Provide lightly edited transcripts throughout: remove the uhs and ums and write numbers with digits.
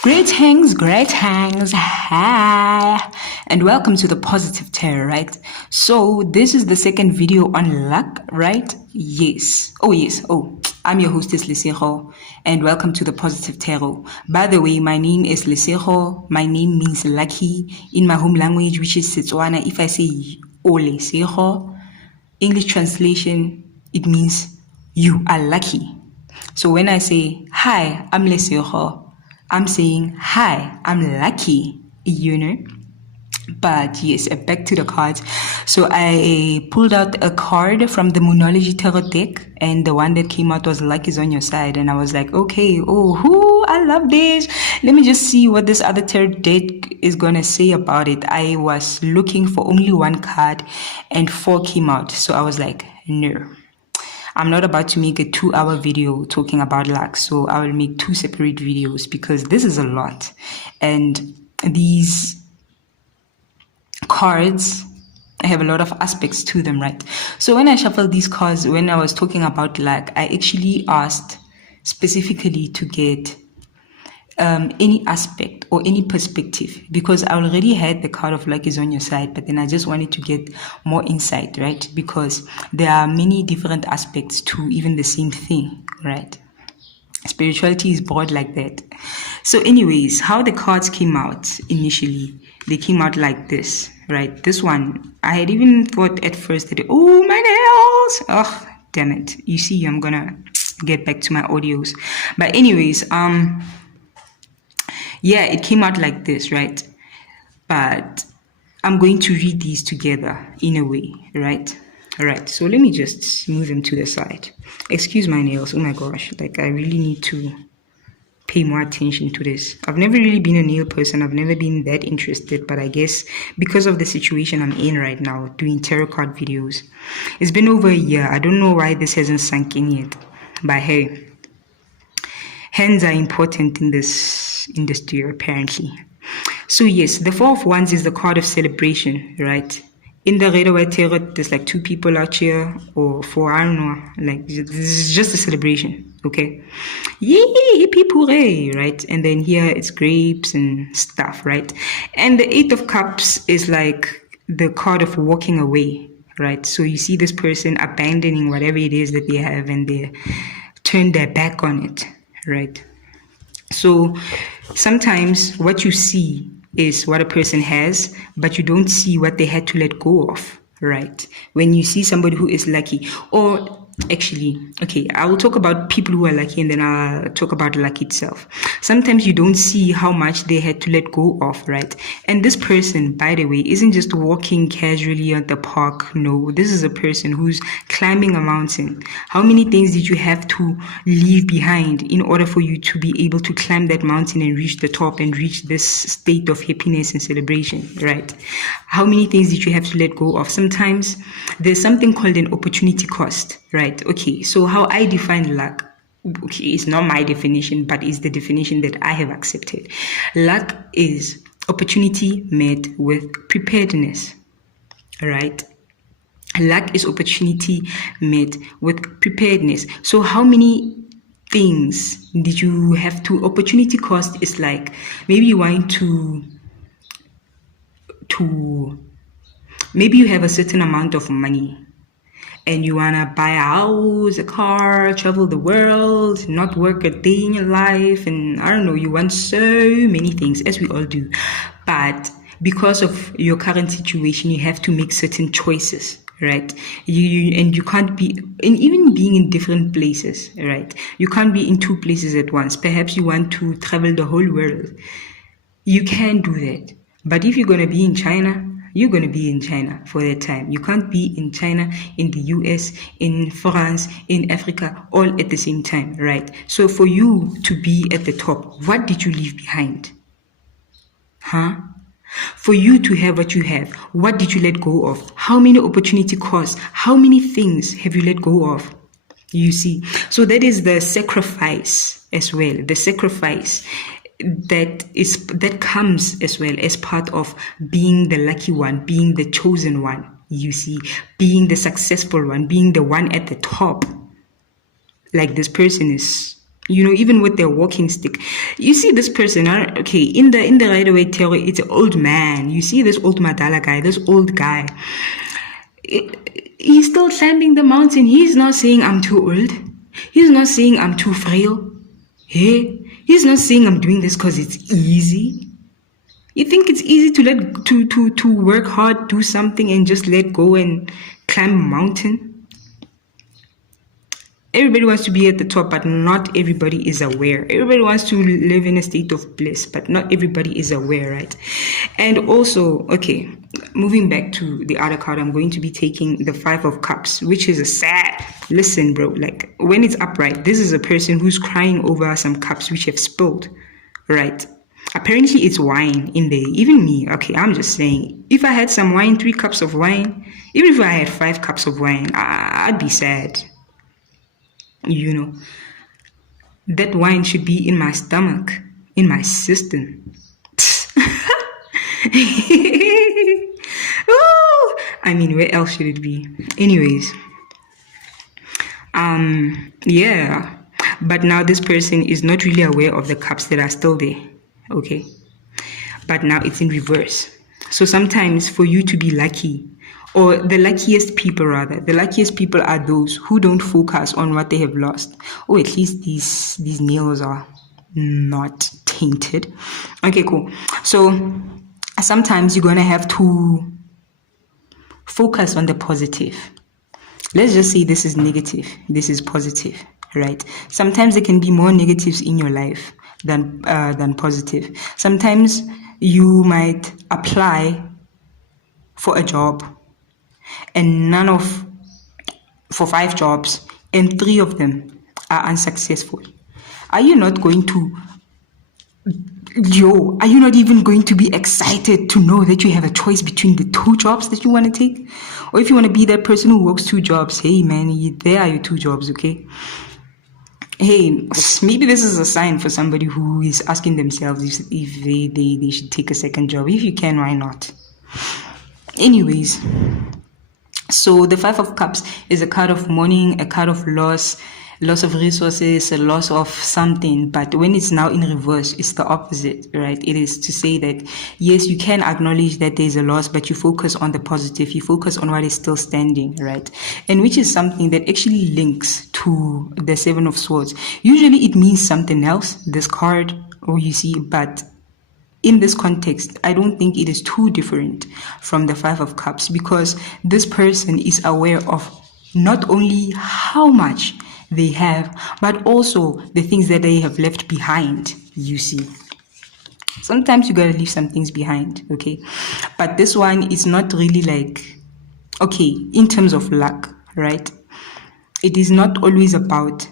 Greetings, hi, and welcome to the Positive Tarot, right? So this is the second video on luck, right? Yes. I'm your hostess, Lesego, and welcome to the Positive Tarot. By the way, my name is Lesego. My name means lucky in my home language, which is Setswana. If I say Lesego, English translation, it means you are lucky. So when I say, hi, I'm Lesego, I'm saying, hi, I'm lucky, But yes, back to the cards. So I pulled out a card from the Moonology Tarot deck, and the one that came out was Luck is on your side. And I was like, okay, I love this. Let me just see what this other tarot deck is going to say about it. I was looking for only one card, and 4 came out. So I was like, no. I'm not about to make a 2-hour video talking about luck, so I will make 2 separate videos because this is a lot. And these cards have a lot of aspects to them, right? So when I shuffled these cards, when I was talking about luck, I actually asked specifically to get any aspect or any perspective, because I already had the card of luck is on your side, but then I just wanted to get more insight, right? Because there are many different aspects to even the same thing, right? Spirituality is broad like that. So anyways, how the cards came out initially, they came out like this, right? This one, I had even thought at first that, oh, my nails! Oh, damn it. You see, I'm gonna get back to my audios. But anyways, yeah, it came out like this, right? But I'm going to read these together in a way, right? All right, so let me just move them to the side. Excuse my nails. Oh my gosh, like I really need to pay more attention to this. I've never really been a nail person. I've never been that interested, but I guess because of the situation I'm in right now, doing tarot card videos, it's been over a year. I don't know why this hasn't sunk in yet, but hey, hands are important in this industry, apparently. So yes, the 4 of Wands is the card of celebration, right? In the Rider-Waite Tarot, there's like 2 people out here, or 4, I don't know, like this is just a celebration, okay? Yay, hippie hooray, right? And then here it's grapes and stuff, right? And the 8 of Cups is like the card of walking away, right? So you see this person abandoning whatever it is that they have, and they turn their back on it, right? So sometimes what you see is what a person has, but you don't see what they had to let go of, right? When you see somebody who is lucky, or actually, okay, I will talk about people who are lucky and then I'll talk about luck itself. Sometimes you don't see how much they had to let go of, right? And this person, by the way, isn't just walking casually at the park. No, this is a person who's climbing a mountain. How many things did you have to leave behind in order for you to be able to climb that mountain and reach the top and reach this state of happiness and celebration, right? How many things did you have to let go of? Sometimes there's something called an opportunity cost, right? Okay, so how I define luck, okay, it's not my definition, but it's the definition that I have accepted. Luck is opportunity met with preparedness, right? Luck is opportunity met with preparedness. So how many things did you have to? Opportunity cost is like, maybe you want to maybe you have a certain amount of money and you want to buy a house, a car, travel the world, not work a day in your life, and I don't know, you want so many things, as we all do. But because of your current situation, you have to make certain choices, right? You can't be, and even being in different places, right? You can't be in 2 places at once. Perhaps you want to travel the whole world. You can do that. But if you're going to be in China, you're going to be in China for that time. You can't be in China, in the US, in France, in Africa, all at the same time, right? So for you to be at the top, what did you leave behind? For you to have what you have, what did you let go of? How many opportunity costs? How many things have you let go of? You see, so that is the sacrifice as well. The sacrifice that comes as well as part of being the lucky one, being the chosen one, you see, being the successful one, being the one at the top. Like this person is You know, even with their walking stick. You see this person, okay, in the Rider Waite Tarot, it's an old man. You see this old Madala guy, this old guy. He's still climbing the mountain. He's not saying I'm too old. He's not saying I'm too frail. Hey, he's not saying I'm doing this because it's easy. You think it's easy to work hard, do something, and just let go and climb a mountain? Everybody wants to be at the top, but not everybody is aware. Everybody wants to live in a state of bliss, but not everybody is aware, right? And also, okay, moving back to the other card, I'm going to be taking the Five of Cups, which is a sad, listen, bro, like when it's upright, this is a person who's crying over some cups which have spilled, right? Apparently it's wine in there. Even me, okay, I'm just saying, if I had some wine, 3 cups of wine, even if I had 5 cups of wine, I'd be sad. You know, that wine should be in my stomach, in my system. Ooh, I mean, where else should it be? Anyways, yeah, but now this person is not really aware of the cups that are still there, okay? But now it's in reverse. So sometimes for you to be lucky, or the luckiest people rather, the luckiest people are those who don't focus on what they have lost. Or at least these nails are not tainted. Okay, cool. So sometimes you're gonna have to focus on the positive. Let's just say this is negative, this is positive, right? Sometimes there can be more negatives in your life than positive. Sometimes you might apply for a job and for 5 jobs and 3 of them are unsuccessful. Are you not going to, are you not even going to be excited to know that you have a choice between the 2 jobs that you want to take? Or if you want to be that person who works 2 jobs, hey man, there are your 2 jobs, okay? Hey, maybe this is a sign for somebody who is asking themselves if they should take a second job. If you can, why not? Anyways, so the 5 of Cups is a card of mourning, a card of loss of resources, a loss of something. But when it's now in reverse, it's the opposite, right? It is to say that, yes, you can acknowledge that there's a loss, but you focus on the positive. You focus on what is still standing, right? And which is something that actually links to the 7 of Swords. Usually it means something else, this card, or you see, but in this context, I don't think it is too different from the 5 of Cups, because this person is aware of not only how much they have, but also the things that they have left behind, you see. Sometimes you gotta leave some things behind, okay? But this one is not really like, okay, in terms of luck, right? It is not always about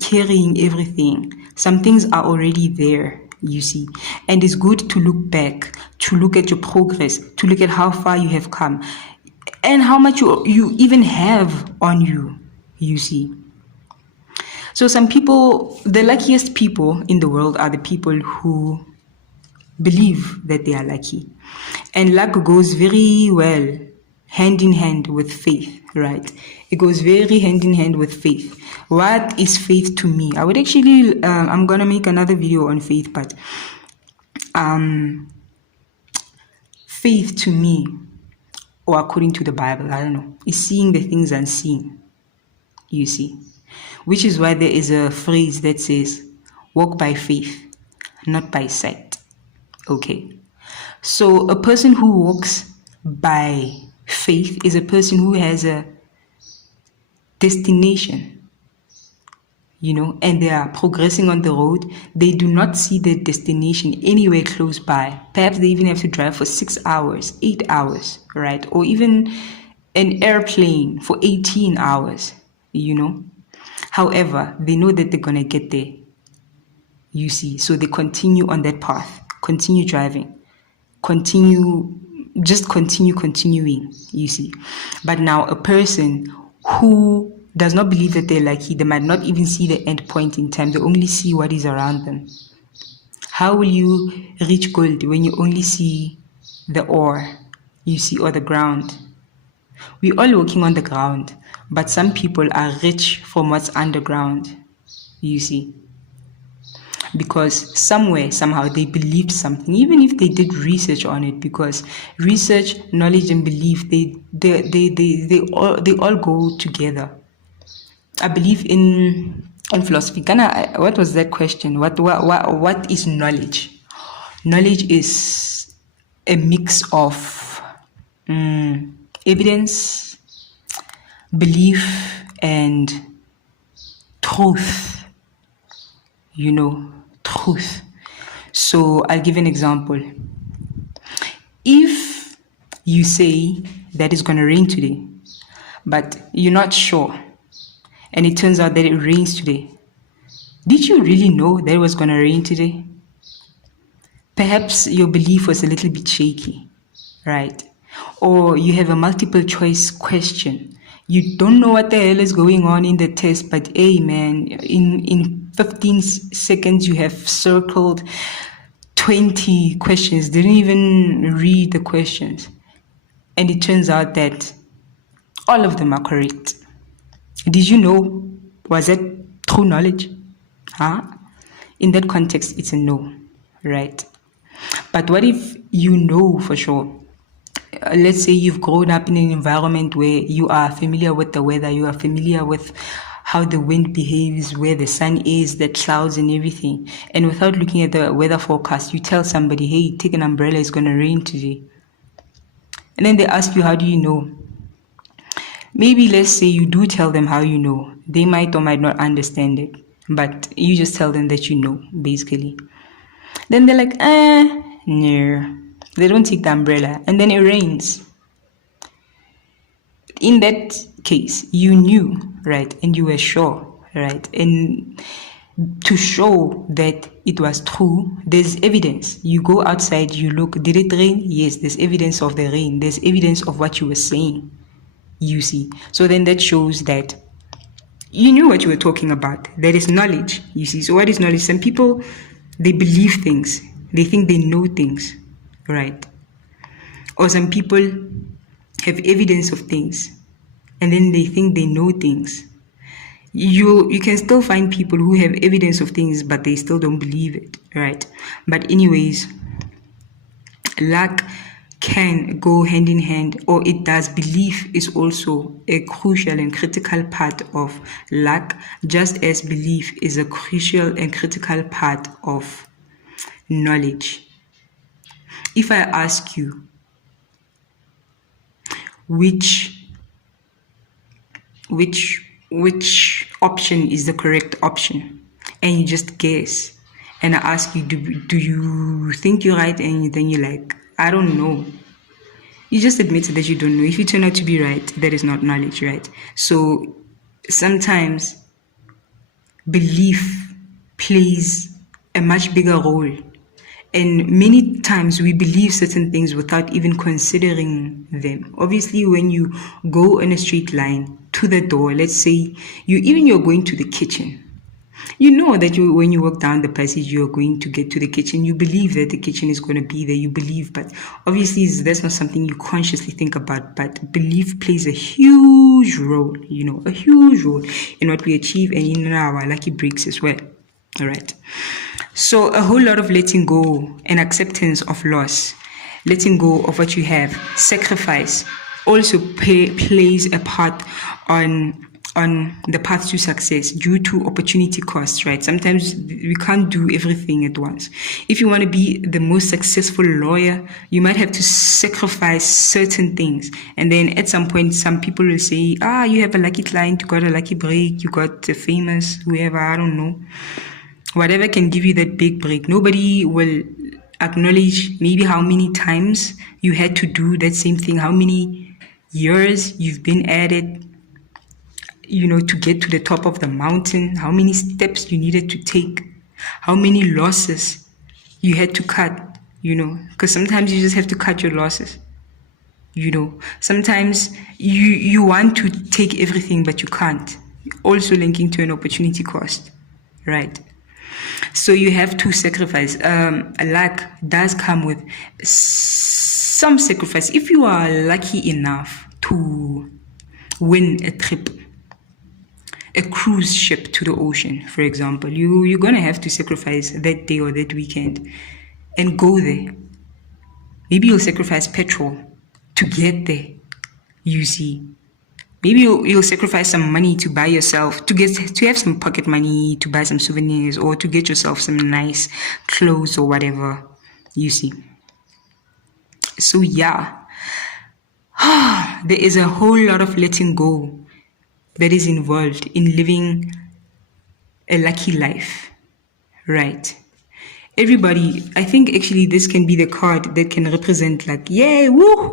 carrying everything. Some things are already there, you see. And it's good to look back, to look at your progress, to look at how far you have come, and how much you even have on you, you see. So some people, the luckiest people in the world are the people who believe that they are lucky. And luck goes very well hand in hand with faith, right? It goes very hand in hand with faith. What is faith to me? I would actually, I'm going to make another video on faith, but faith to me, or according to the Bible, I don't know, is seeing the things unseen, you see. Which is why there is a phrase that says, walk by faith, not by sight. Okay. So a person who walks by faith is a person who has a destination, you know, and they are progressing on the road. They do not see their destination anywhere close by. Perhaps they even have to drive for 6 hours, 8 hours, right? Or even an airplane for 18 hours, you know. However, they know that they're going to get there, you see. So they continue on that path, continue driving, continuing, you see. But now a person who does not believe that they're lucky, they might not even see the end point in time. They only see what is around them. How will you reach gold when you only see the ore, you see, or the ground? We're all walking on the ground, but some people are rich from what's underground, you see. Because somewhere, somehow, they believed something, even if they did research on it, because research, knowledge, and belief, they all go together. I believe in philosophy. What was that question? What is knowledge? Knowledge is a mix of evidence, belief, and truth. Truth. So I'll give an example. If you say that it's going to rain today, but you're not sure, and it turns out that it rains today, did you really know that it was going to rain today? Perhaps your belief was a little bit shaky, right? Or you have a multiple choice question. You don't know what the hell is going on in the test, but hey man, in 15 seconds you have circled 20 questions, didn't even read the questions. And it turns out that all of them are correct. Did you know? Was that true knowledge? In that context, it's a no, right? But what if you know for sure? Let's say you've grown up in an environment where you are familiar with the weather, you are familiar with how the wind behaves, where the sun is, the clouds and everything. And without looking at the weather forecast, you tell somebody, hey, take an umbrella, it's going to rain today. And then they ask you, how do you know? Maybe let's say you do tell them how you know. They might or might not understand it, but you just tell them that you know, basically. Then they're like, no. They don't take the umbrella, and then it rains. In that case, you knew, right? And you were sure, right? And to show that it was true, there's evidence. You go outside, you look, did it rain? Yes, there's evidence of the rain. There's evidence of what you were saying, you see. So then that shows that you knew what you were talking about. That is knowledge, you see. So what is knowledge? Some people, they believe things. They think they know things, right? Or some people have evidence of things, and then they think they know things. You can still find people who have evidence of things, but they still don't believe it, right? But anyways, luck can go hand in hand, or it does. Belief is also a crucial and critical part of luck, just as belief is a crucial and critical part of knowledge. If I ask you which option is the correct option, and you just guess, and I ask you, do you think you're right? And then you're like, I don't know. You just admit that you don't know. If you turn out to be right, that is not knowledge, right? So sometimes belief plays a much bigger role. And many times we believe certain things without even considering them. Obviously, when you go in a straight line to the door, let's say you're going to the kitchen. You know that when you walk down the passage, you're going to get to the kitchen. You believe that the kitchen is going to be there. You believe, but obviously that's not something you consciously think about. But belief plays a huge role, a huge role in what we achieve and in our lucky breaks as well. All right. So a whole lot of letting go and acceptance of loss, letting go of what you have, sacrifice also plays a part on the path to success due to opportunity costs, right? Sometimes we can't do everything at once. If you want to be the most successful lawyer, you might have to sacrifice certain things. And then at some point, some people will say, you have a lucky client, you got a lucky break, you got a famous, whoever, I don't know. Whatever can give you that big break. Nobody will acknowledge maybe how many times you had to do that same thing, how many years you've been at it, to get to the top of the mountain, how many steps you needed to take, how many losses you had to cut, because sometimes you just have to cut your losses. Sometimes you want to take everything, but you can't. Also linking to an opportunity cost, right? So you have to sacrifice. Luck does come with some sacrifice. If you are lucky enough to win a trip, a cruise ship to the ocean, for example. You're gonna have to sacrifice that day or that weekend and go there. Maybe you'll sacrifice petrol to get there, you see. Maybe you'll sacrifice some money to buy yourself, to have some pocket money, to buy some souvenirs, or to get yourself some nice clothes or whatever, you see. So yeah, there is a whole lot of letting go that is involved in living a lucky life, right? Everybody, I think actually this can be the card that can represent like, yay, woohoo,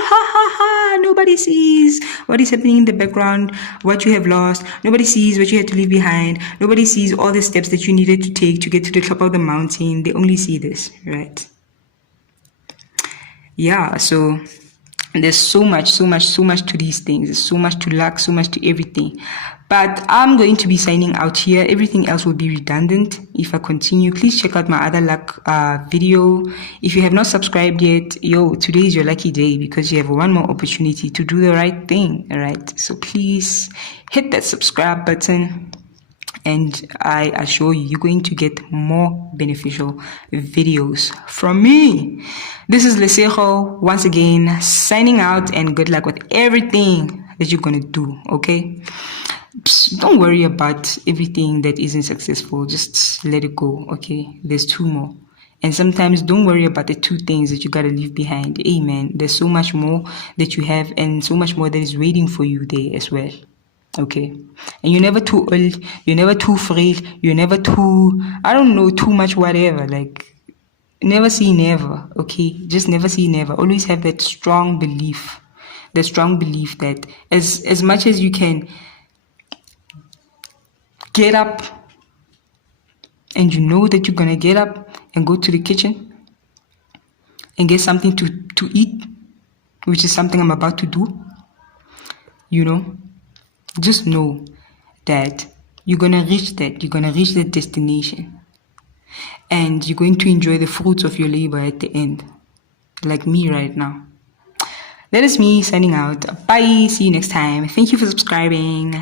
ha ha ha, nobody sees what is happening in the background, what you have lost, nobody sees what you had to leave behind, nobody sees all the steps that you needed to take to get to the top of the mountain, they only see this, right? Yeah, so there's so much to these things. There's so much to luck, so much to everything. But I'm going to be signing out here. Everything else will be redundant if I continue. Please check out my other luck video. If you have not subscribed yet, today is your lucky day because you have one more opportunity to do the right thing, all right? So please hit that subscribe button. And I assure you, you're going to get more beneficial videos from me. This is Lesego once again signing out, and good luck with everything that you're going to do, okay? Don't worry about everything that isn't successful. Just let it go, okay? There's 2 more. And sometimes don't worry about the 2 things that you got to leave behind. Amen. There's so much more that you have and so much more that is waiting for you there as well. Okay, and you're never too old, you're never too frail, you're never too, too much whatever. Like, never say never, okay? Just never say never. Always have that strong belief that as much as you can get up, and you know that you're gonna get up and go to the kitchen and get something to eat, which is something I'm about to do, just know that you're going to reach that destination, and you're going to enjoy the fruits of your labor at the end, like me right now. That is me signing out. Bye. See you next time. Thank you for subscribing.